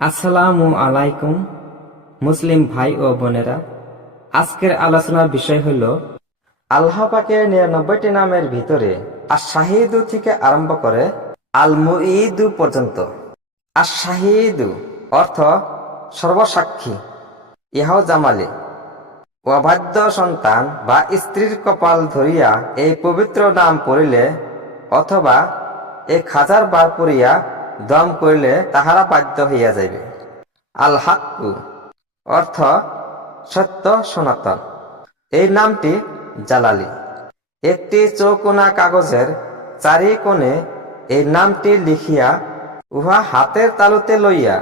আসসালামু আলাইকুম, মুসলিম ভাই ও বোনেরা। আজকের আলোচনার বিষয় হল, আল্লাহ পাকের নিরানব্বইটি নামের ভিতরে আর শাহিদু থেকে আরম্ভ করে আল মুঈদু পর্যন্ত। আর শাহিদু অর্থ সর্বসাক্ষী, ইহাও জামালি। অবাধ্য সন্তান বা স্ত্রীর কপাল ধরিয়া এই পবিত্র নাম পড়িলে অথবা এক হাজার বার পড়িয়া দম করিলে তাহারা বাধ্য হইয়া যাইবে। আল হাক্কু, অর্থ সত্য সনাতন। এই নামটি জালালি। একটি চৌকোনা কাগজের চারি কোণে এই নামটি লিখিয়া উহা হাতের তালুতে লইয়া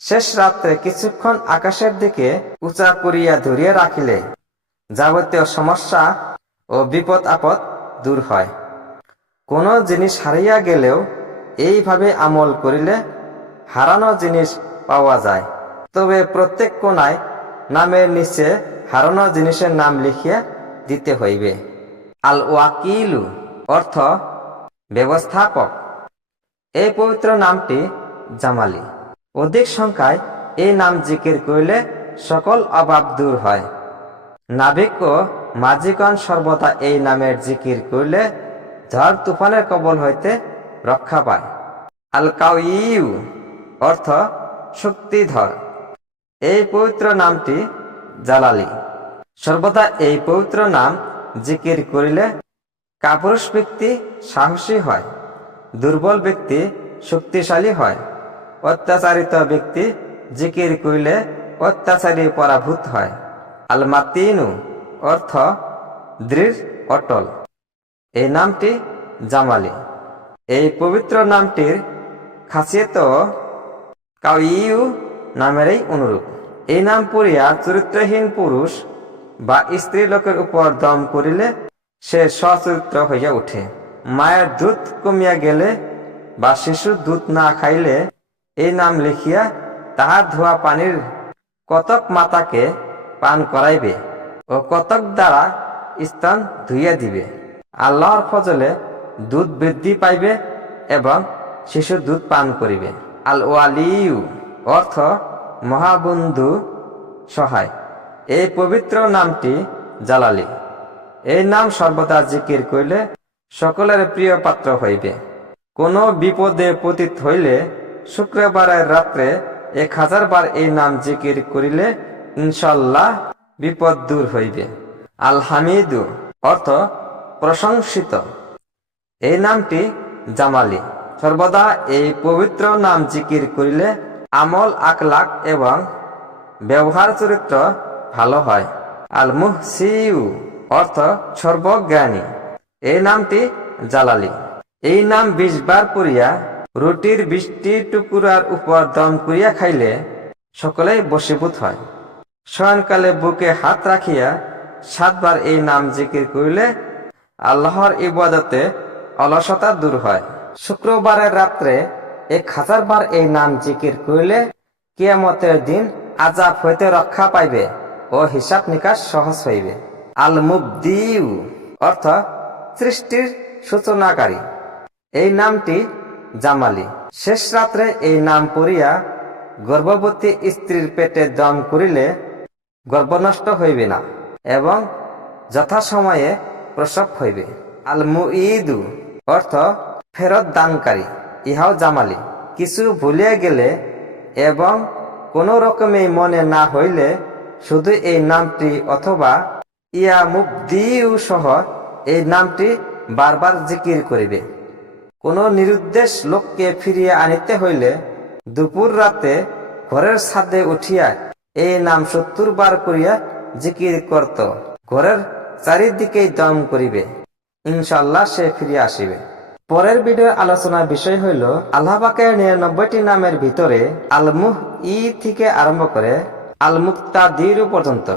শেষ রাত্রে কিছুক্ষণ আকাশের দিকে উঁচা করিয়া ধরিয়া রাখিলে যাবতীয় সমস্যা ও বিপদ আপদ দূর হয়। কোনো জিনিস হারিয়া গেলেও এইভাবে আমল করিলে হারানো জিনিস পাওয়া যায়। তবে প্রত্যেক কোনায় নামের নিচে হারানো জিনিসের নাম লিখিয়া দিতে হইবে। আল ওয়াকিলু অর্থ ব্যবস্থাপক। এই পবিত্র নামটি জামালি। অধিক সংখ্যায় এই নাম জিকির করিলে সকল অভাব দূর হয়। নাবিক ও মাঝিগণ সর্বদা এই নামের জিকির করিলে ঝড় তুফানের কবল হইতে রক্ষা পায়। আল কাউইউ অর্থ শক্তিধর। এই পবিত্র নামটি জালালি। সর্বদা এই পবিত্র নাম জিকির করিলে কাপুরুষ ব্যক্তি সাহসী হয়, দুর্বল ব্যক্তি শক্তিশালী হয়, অত্যাচারিত ব্যক্তি জিকির করিলে অত্যাচারী পরাভূত হয়। আল মাতিনু অর্থ দৃঢ়, অটল। এই নামটি জামালি। এই পবিত্র নামটির খাসিয়ত কাউইউ নামেরই অনুরূপ। এই নাম পড়িয়া চরিত্রহীন পুরুষ বা স্ত্রী লোকের উপর দম করিলে সে সচরিত্র হইয়া উঠে। মায়ের দুধ কমিয়া গেলে বা শিশুর দুধ না খাইলে এই নাম লিখিয়া তাহার ধোয়া পানির কতক মাতাকে পান করাইবে ও কতক দ্বারা স্থান ধুইয়া দিবে। আল্লাহর ফজলে দুধ বৃদ্ধি পাইবে এবং শিশু দুধ পান করিবে। আল ওয়ালিউ অর্থ মহাবন্ধু সহায়। এই পবিত্র নামটি জালালি। এই নাম সর্বদা জিকির করিলে সকলের প্রিয় পাত্র হইবে। কোনো বিপদে পতিত হইলে শুক্রবারের রাত্রে এক হাজার বার এই নাম জিকির করিলে ইনশাল্লাহ বিপদ দূর হইবে। আল হামিদু অর্থ প্রশংসিত। এই নামটি জামালি। সর্বদা এই পবিত্র নাম জিকির করিলে আমল আকলাক এবং ব্যবহার চরিত্র ভালো হয়। আল মুহসিউ অর্থ সর্বজ্ঞানী। এই নামটি জালালি। এই নাম বিশ বার পড়িয়া রুটির বৃষ্টি টুকুরার উপর দম করিয়া খাইলে সকলেই বসীভূত হয়। শয়নকালে বুকে হাত রাখিয়া সাতবার এই নাম জিকির করিলে আল্লাহর ইবাদতে অলসতা দূর হয়। শুক্রবারের রাত্রে এক হাজার বার এই নাম জিকির করিলে কিয়ামতের দিন আজাব হইতে রক্ষা পাইবে ও হিসাব নিকাশ সহজ হইবে। আল মুবদিউ অর্থ সৃষ্টির সূচনাকারী। এই নামটি জামালি। শেষ রাত্রে এই নাম পড়িয়া গর্ভবতী স্ত্রীর পেটে দম করিলে গর্ভনষ্ট হইবে না এবং যথাসময়ে প্রসব হইবে। আল মুঈদু অর্থ ফেরত দানকারী ইহাও জামালি। কিছু ভুলিয়া গেলে এবং কোন রকমে মনে না হইলে শুধু এই নামটি অথবা ইয়া মুবদিউ সহ এই নামটি বারবার জিকির করিবে। কোন নিরুদ্দেশ লোককে ফিরিয়ে আনিতে হইলে দুপুর রাতে ঘরের ছাদে উঠিয়া এই নাম সত্তর বার করিয়া জিকির করত। ঘরের চারিদিকেই দম করিবে। ইনশাল্লাহ সে ফিরে আসিবে। পরের ভিডিও আলোচনার বিষয় হইল আল্লাহবাকের নিরানব্বইটি নামের ভিতরে আলমুহ ই থেকে আরম্ভ করে আল মুক্তাদির পর্যন্ত।